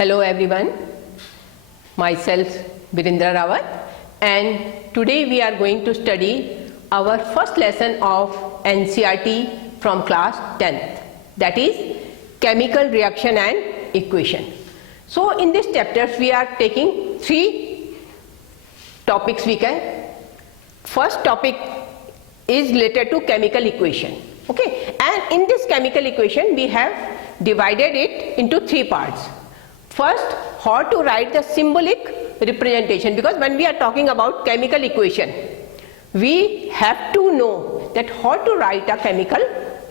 Hello everyone, myself Virendra Rawat, and today we are going to study our first lesson of NCERT from class 10th, that is chemical reaction and equation. So in this chapter we are taking three topics. First topic is related to chemical equation, okay, and in this chemical equation we have divided it into three parts. First, how to write the symbolic representation, because when we are talking about chemical equation, we have to know that how to write a chemical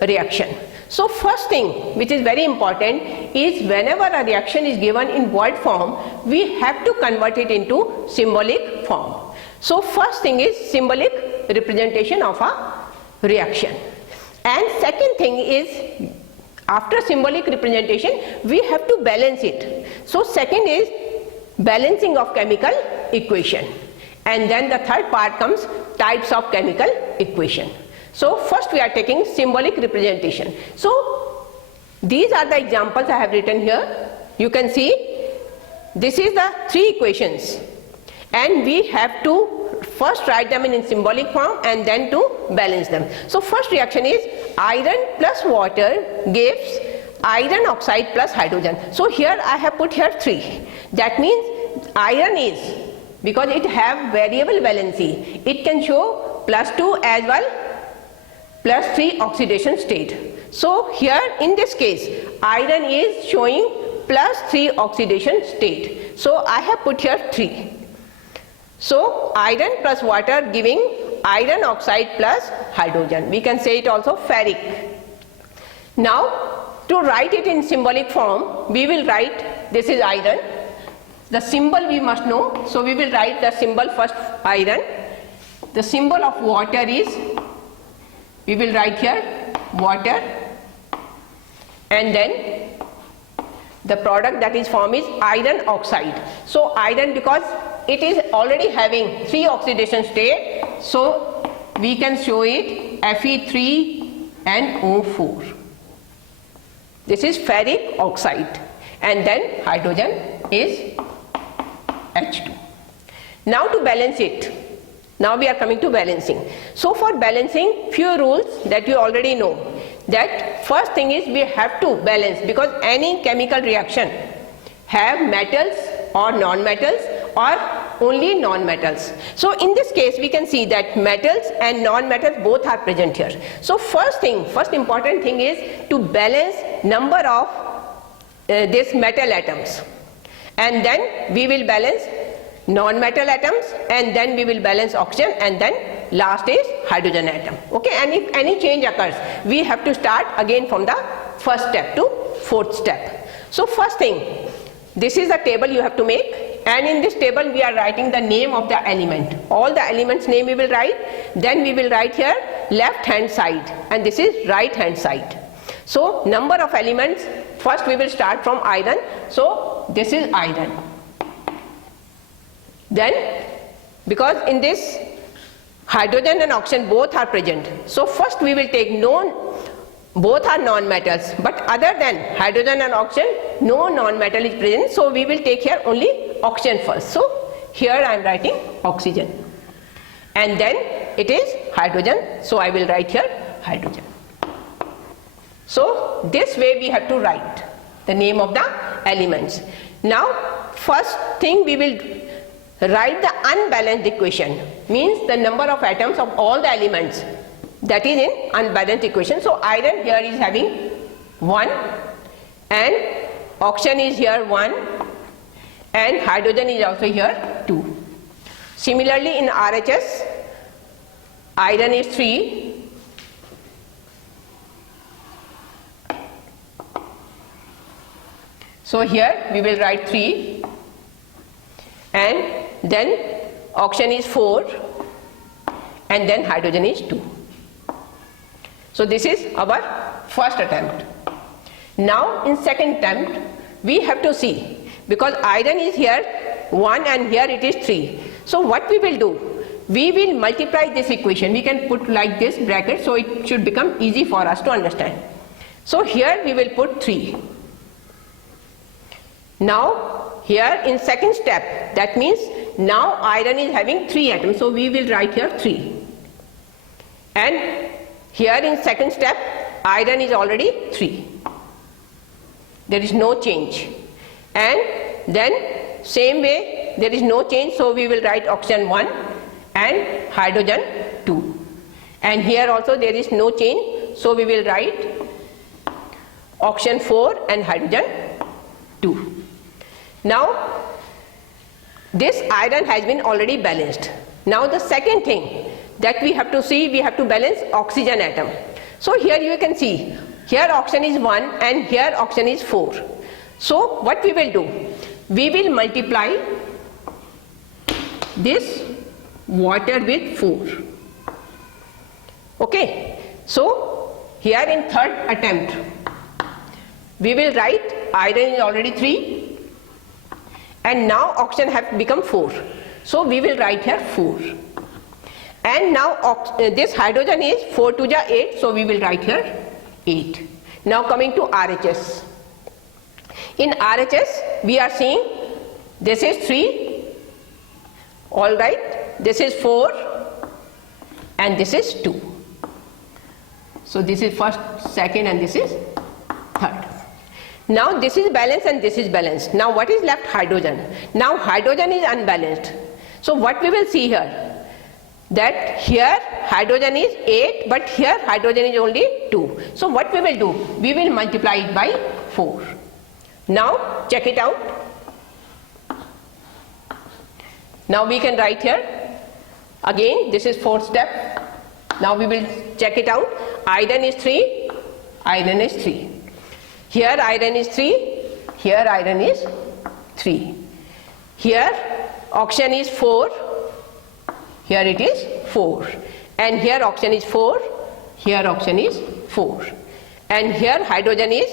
reaction. So first thing which is very important is whenever a reaction is given in word form, we have to convert it into symbolic form. So first thing is symbolic representation of a reaction. And second thing is, after symbolic representation, we have to balance it. So second is balancing of chemical equation. And then the third part comes types of chemical equation. So first we are taking symbolic representation. So these are the examples I have written here. You can see this is the three equations, and we have to first write them in symbolic form and then to balance them. So first reaction is iron plus water gives iron oxide plus hydrogen. So here I have put here 3. That means iron is, because it have variable valency, it can show +2 as well +3 oxidation state. So here in this case iron is showing +3 oxidation state. So I have put here 3. So iron plus water giving iron oxide plus hydrogen. We can say it also ferric. Now to write it in symbolic form, we will write, this is iron. The symbol we must know, so we will write the symbol first, iron. The symbol of water is, we will write here water, and then the product that is formed is iron oxide. So iron, because it is already having 3 oxidation state, so we can show it Fe3 and O4. This is ferric oxide, and then hydrogen is H2. Now to balance it, now we are coming to balancing. So for balancing, few rules that you already know. That first thing is we have to balance, because any chemical reaction have metals or non-metals or only non-metals. So in this case we can see that metals and non-metals both are present here. So first important thing is to balance number of this metal atoms, and then we will balance non-metal atoms, and then we will balance oxygen, and then last is hydrogen atom, okay. And if any change occurs, we have to start again from the first step to fourth step. So first thing, this is the table you have to make, and in this table we are writing the name of the element. All the elements name we will write, then we will write here left hand side, and this is right hand side. So number of elements, first we will start from iron. So this is iron. Then because in this hydrogen and oxygen both are present, so first we will take both are non-metals, but other than hydrogen and oxygen no non-metal is present, so we will take here only oxygen first. So here I am writing oxygen, and then it is hydrogen, so I will write here hydrogen. So this way we have to write the name of the elements. Now first thing we will write the unbalanced equation, means the number of atoms of all the elements, that is in unbalanced equation. So iron here is having 1, and oxygen is here 1, and hydrogen is also here 2. Similarly in RHS, iron is 3, so here we will write 3, and then oxygen is 4, and then hydrogen is 2. So this is our first attempt. Now in second attempt we have to see, because iron is here 1 and here it is 3. So what we will do, we will multiply this equation. We can put like this bracket, so it should become easy for us to understand. So here we will put 3. Now here in second step, that means now iron is having 3 atoms, so we will write here 3. And here in second step, iron is already 3. There is no change. And then same way there is no change, so we will write oxygen 1 and hydrogen 2. And here also there is no change, so we will write oxygen 4 and hydrogen 2. Now this iron has been already balanced. Now the second thing that we have to see, we have to balance oxygen atom. So here you can see, here oxygen is 1 and here oxygen is 4. So what we will do, we will multiply this water with 4. Okay, so here in third attempt, we will write iron is already 3 and now oxygen have become 4. So we will write here 4. And now this hydrogen is 4 to the 8, so we will write here 8. Now coming to RHS. In RHS we are seeing this is 3, alright, this is 4 and this is 2. So this is first, second and this is third. Now this is balanced and this is balanced. Now what is left? Hydrogen. Now hydrogen is unbalanced. So what we will see here? That here hydrogen is 8 but here hydrogen is only 2. So what we will do? We will multiply it by 4. Now check it out. Now we can write here. Again this is fourth step. Now we will check it out. Iron is 3, iron is 3. Here iron is 3, here iron is 3. Here oxygen is 4, here it is 4. And here oxygen is 4, here oxygen is 4. And here hydrogen is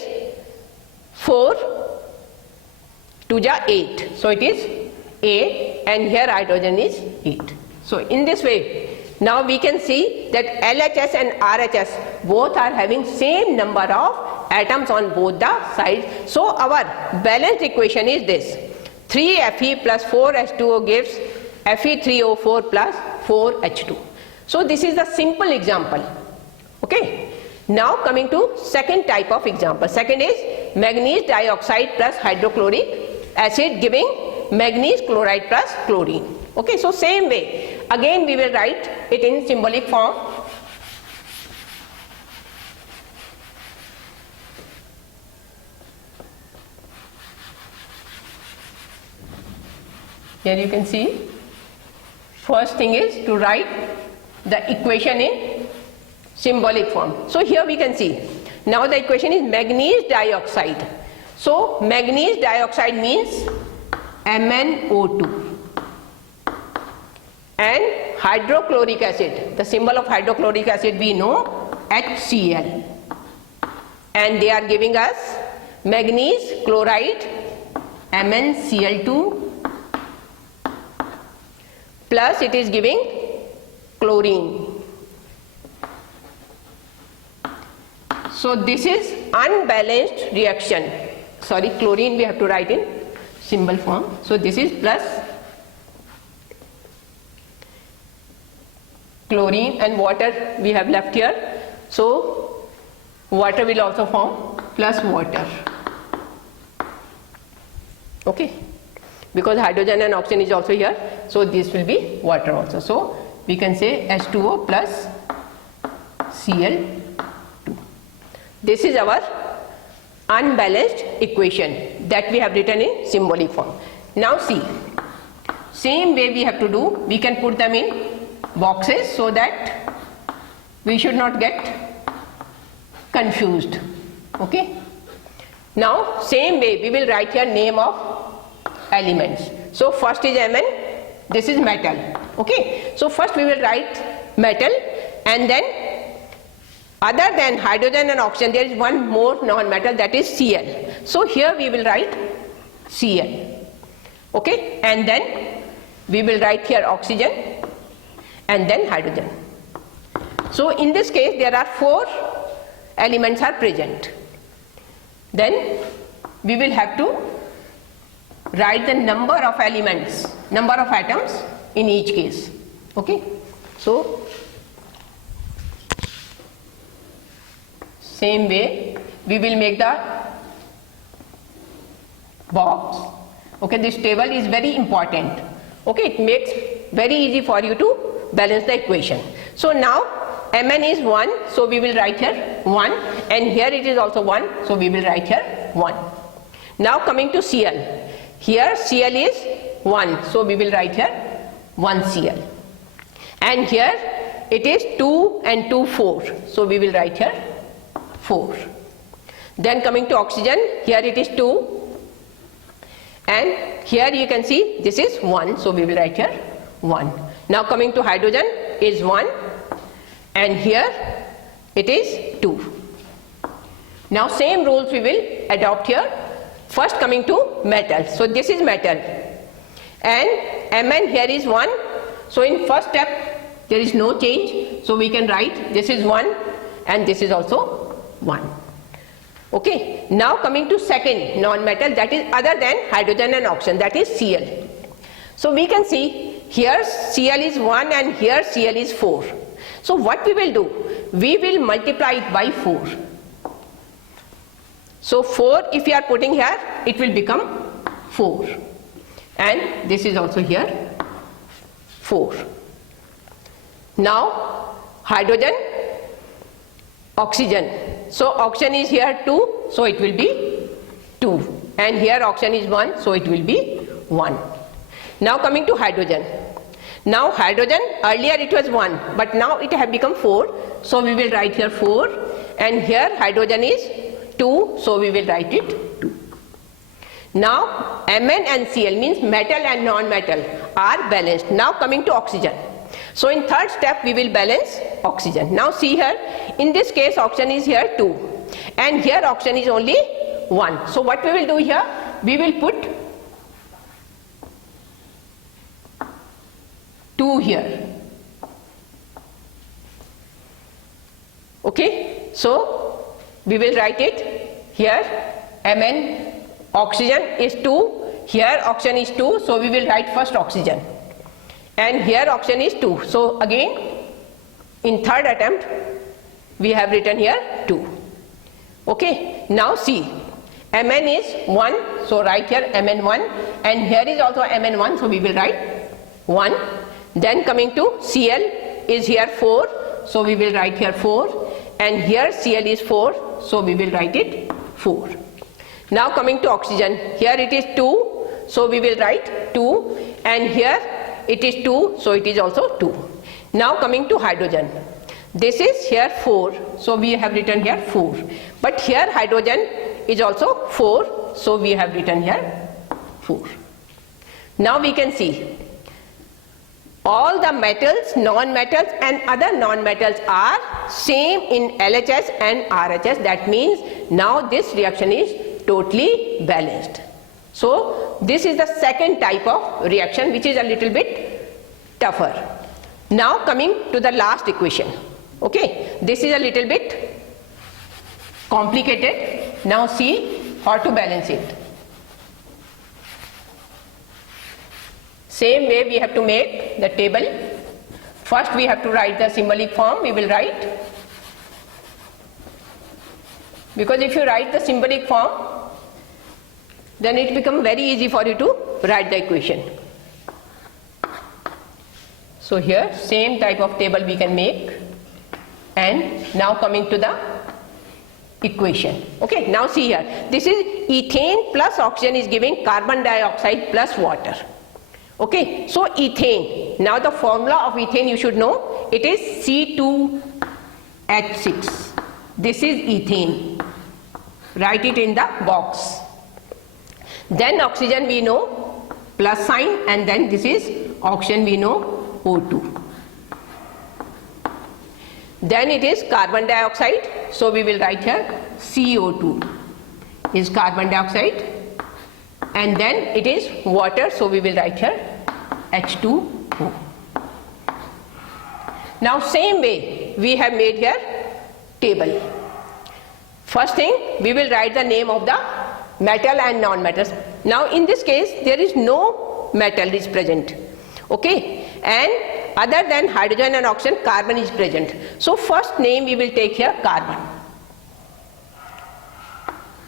4 to the 8. So it is 8 and here hydrogen is 8. So in this way, now we can see that LHS and RHS both are having same number of atoms on both the sides. So our balanced equation is this. 3Fe plus 4H2O gives Fe3O4 plus 4H2. So this is the simple example. Okay. Now coming to second type of example. Second is manganese dioxide plus hydrochloric acid giving manganese chloride plus chlorine. Okay, so same way. Again we will write it in symbolic form. Here you can see, first thing is to write the equation in symbolic form. So here we can see, now the equation is manganese dioxide. So manganese dioxide means MnO2. And hydrochloric acid, the symbol of hydrochloric acid we know, HCl. And they are giving us manganese chloride, MnCl2, plus it is giving chlorine. So this is unbalanced reaction. Sorry, chlorine we have to write in symbol form. So this is plus chlorine and water we have left here. So water will also form plus water. Okay. Because hydrogen and oxygen is also here, so this will be water also. So we can say H2O plus Cl2. This is our unbalanced equation that we have written in symbolic form. Now see, same way we have to do, we can put them in boxes so that we should not get confused. Okay. Now same way we will write here name of elements. So first is Mn, this is metal. Okay, so first we will write metal, and then other than hydrogen and oxygen there is one more non-metal, that is Cl. So here we will write Cl. Okay, and then we will write here oxygen and then hydrogen. So in this case there are 4 elements are present. Then we will have to write the number of elements, number of atoms in each case. Okay, so same way we will make the box. Okay, this table is very important. Okay, it makes very easy for you to balance the equation. So now Mn is 1, so we will write here 1, and here it is also 1, so we will write here 1. Now coming to Cl, here Cl is 1, so we will write here 1 Cl, and here it is 2 and 2 4, so we will write here 4. Then coming to oxygen, here it is 2, and here you can see this is 1, so we will write here 1. Now coming to hydrogen is 1, and here it is 2. Now same rules we will adopt here. First coming to metal, so this is metal, and Mn here is 1, so in first step there is no change, so we can write this is 1 and this is also 1. Okay, now coming to second non-metal, that is other than hydrogen and oxygen, that is Cl. So we can see here Cl is 1 and here Cl is 4. So what we will do, we will multiply it by 4. So 4 if we are putting here, it will become 4, and this is also here 4. Now hydrogen, oxygen, so oxygen is here 2, so it will be 2, and here oxygen is 1, so it will be 1. Now coming to hydrogen, now hydrogen earlier it was 1, but now it has become 4, so we will write here 4, and here hydrogen is 2, so we will write it 2. Now Mn and Cl means metal and non-metal are balanced. Now coming to oxygen, so in third step we will balance oxygen. Now see here, in this case oxygen is here 2, and here oxygen is only 1. So what we will do here, we will put 2 here. Okay, so we will write it here, Mn, oxygen is 2, here oxygen is 2, so we will write first oxygen, and here oxygen is 2, so again in third attempt we have written here 2. Okay, now see, Mn is 1, so write here Mn1, and here is also Mn1, so we will write 1. Then coming to Cl is here 4, so we will write here 4, and here Cl is 4, so we will write it 4. Now coming to oxygen, here it is 2, so we will write 2, and here it is 2, so it is also 2. Now coming to hydrogen, this is here 4, so we have written here 4, but here hydrogen is also 4, so we have written here 4. Now we can see all the metals, non-metals and other non-metals are same in LHS and RHS. That means now this reaction is totally balanced. So this is the second type of reaction, which is a little bit tougher. Now coming to the last equation. Okay, this is a little bit complicated. Now see how to balance it. Same way we have to make the table. First we have to write the symbolic form. We will write, because if you write the symbolic form, then it becomes very easy for you to write the equation. So here same type of table we can make, and now coming to the equation. Okay, now see here, this is ethane plus oxygen is giving carbon dioxide plus water. Okay, so ethane, now the formula of ethane you should know, it is C2H6. This is ethane, write it in the box. Then oxygen we know, plus sign, and then this is oxygen we know, O2. Then it is carbon dioxide, so we will write here CO2 is carbon dioxide, and then it is water, so we will write here H2O. Now same way we have made here table. First thing we will write the name of the metal and non-metals. Now in this case there is no metal is present, okay, and other than hydrogen and oxygen, carbon is present. So first name we will take here carbon,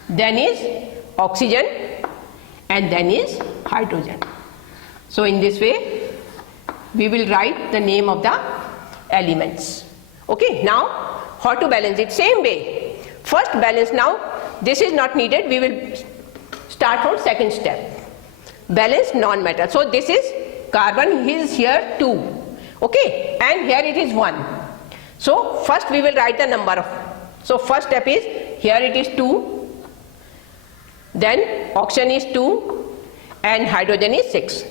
then is oxygen, and then is hydrogen. So in this way we will write the name of the elements. Okay, now how to balance it? Same way, first balance. Now this is not needed, we will start from second step, balance non-metal. So this is carbon, is here 2, okay, and here it is 1. So first we will write the number of, so first step is, here it is 2, then oxygen is 2 and hydrogen is 6.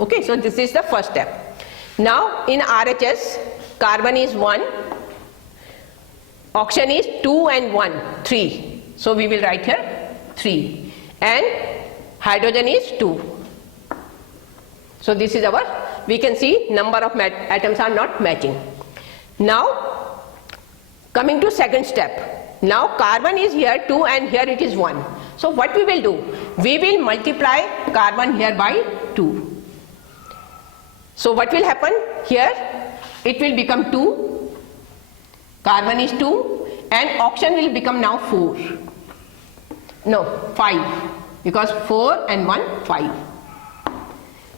Okay, so this is the first step. Now in RHS, carbon is 1, oxygen is 2 and 1, 3. So we will write here 3, and hydrogen is 2. So this is our, we can see number of atoms are not matching. Now coming to second step, now carbon is here 2 and here it is 1. So what we will do? We will multiply carbon here by 2. So what will happen here? It will become 2, carbon is 2, and oxygen will become now 4. No, 5, because 4 and 1, 5.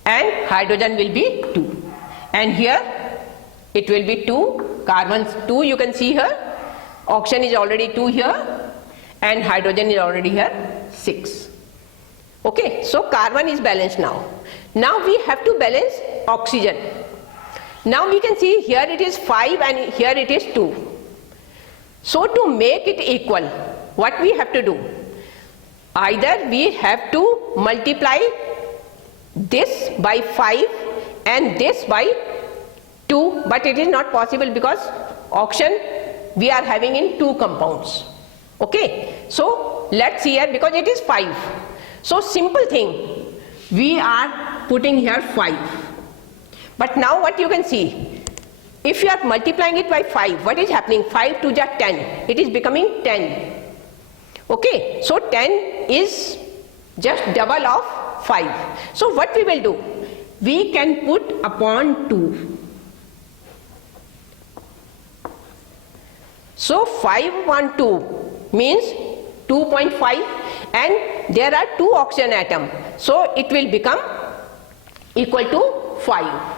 And hydrogen will be 2. And here it will be 2, carbon 2, you can see here, oxygen is already 2 here, and hydrogen is already here 6. Okay, so carbon is balanced now. Now we have to balance oxygen. Now we can see here it is 5 and here it is 2. So to make it equal, what we have to do? Either we have to multiply this by 5 and this by 2, but it is not possible because oxygen we are having in 2 compounds. Okay, so let's see here, because it is 5. So simple thing, we are putting here 5. But now what you can see, if you are multiplying it by 5, what is happening? 5 to the 10, it is becoming 10. Okay, so 10 is just double of 5. So what we will do? We can put upon 2. So 5 upon 2 means 2.5, and there are 2 oxygen atoms. So it will become equal to 5.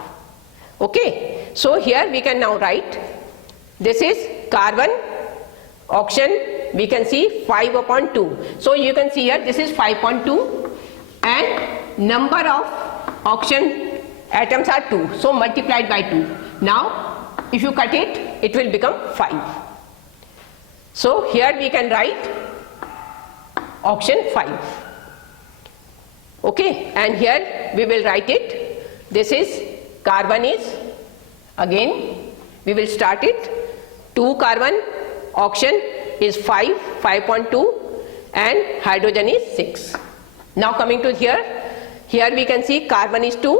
Okay, so here we can now write, this is carbon, oxygen, we can see 5 upon 2. So you can see here this is 5 upon 2, and number of oxygen atoms are 2. So multiplied by 2. Now if you cut it, it will become 5. So here we can write oxygen 5. Okay, and here we will write it. This is carbon is, again we will start it, 2 carbon, oxygen is 5, 5.2, and hydrogen is 6. Now coming to here, here we can see carbon is 2,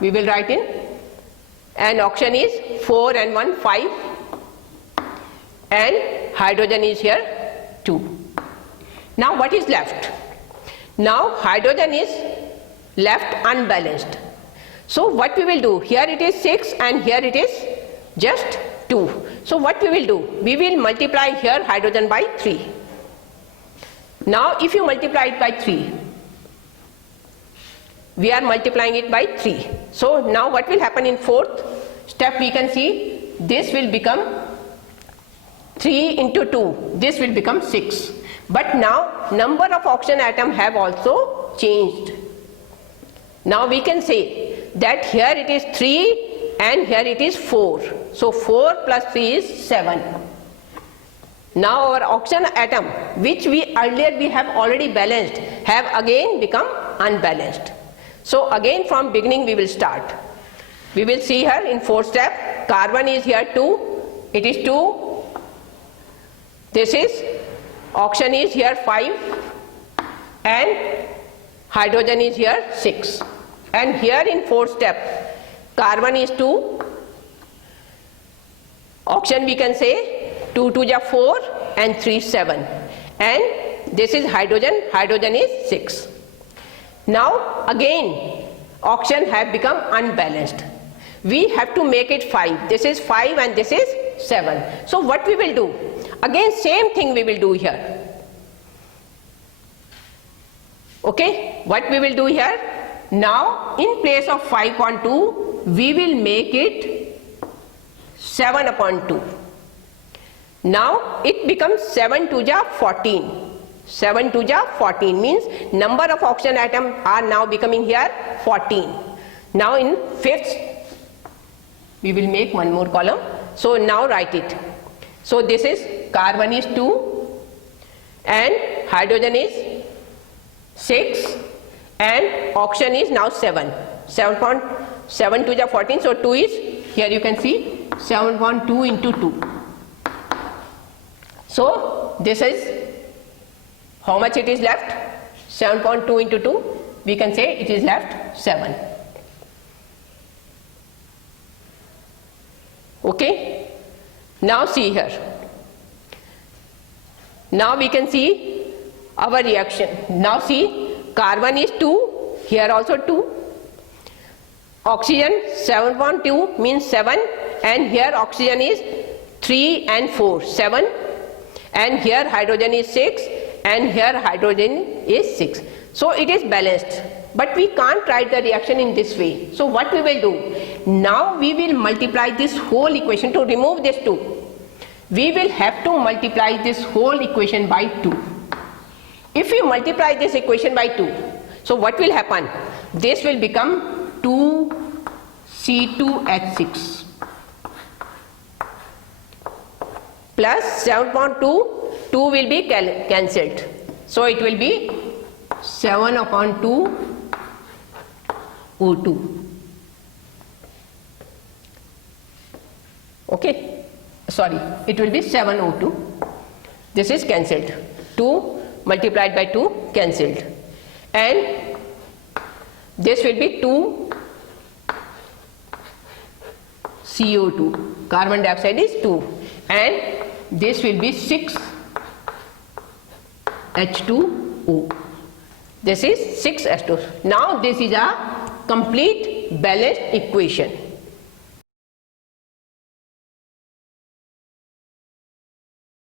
we will write in, and oxygen is 4 and 1, 5, and hydrogen is here 2. Now what is left? Now hydrogen is left unbalanced. So what we will do? Here it is 6 and here it is just 2. So what we will do? We will multiply here hydrogen by 3. Now if you multiply it by 3, we are multiplying it by 3. So now what will happen in fourth step? We can see this will become 3 into 2, this will become 6. But now number of oxygen atoms have also changed. Now we can say that here it is 3 and here it is 4. So 4 plus 3 is 7. Now our oxygen atom, which we earlier we have already balanced, have again become unbalanced. So again from beginning we will start. We will see here in fourth step, carbon is here 2, it is 2. This is oxygen is here 5 and hydrogen is here 6. And here in fourth step, carbon is 2, oxygen we can say 2 to the 4 and 3 7, and this is hydrogen, hydrogen is 6. Now again oxygen have become unbalanced. We have to make it 5. This is 5 and this is 7. So what we will do? Again same thing we will do here. Okay, what we will do here? Now in place of 5.2 we will make it 7 upon 2. Now it becomes 7 to the 14. 7 to the 14 means number of oxygen atoms are now becoming here 14. Now in fifth we will make one more column. So now write it. So this is carbon is 2 and hydrogen is 6 and oxygen is now 7. 7.7 to the 14. So 2 is, here you can see 7.2 into 2. So this is how much it is left? 7.2 into 2. We can say it is left 7. Okay. Now see here. Now we can see our reaction. Now see, carbon is 2, here also 2. Oxygen 7.2 means 7 and here oxygen is 3 and 4, 7. And here hydrogen is 6 and here hydrogen is 6. So it is balanced. But we can't write the reaction in this way. So what we will do? Now we will multiply this whole equation to remove this 2. We will have to multiply this whole equation by 2. If we multiply this equation by 2, so what will happen? This will become 2C2H6 plus 7.2, 2 will be cancelled. So it will be 7 upon 2 O2. Okay, sorry, it will be 7 O2. This is cancelled. 2 multiplied by 2 cancelled. And this will be 2 CO2. Carbon dioxide is 2. And this will be 6 H2O. This is 6 H2O. Now this is a complete balanced equation.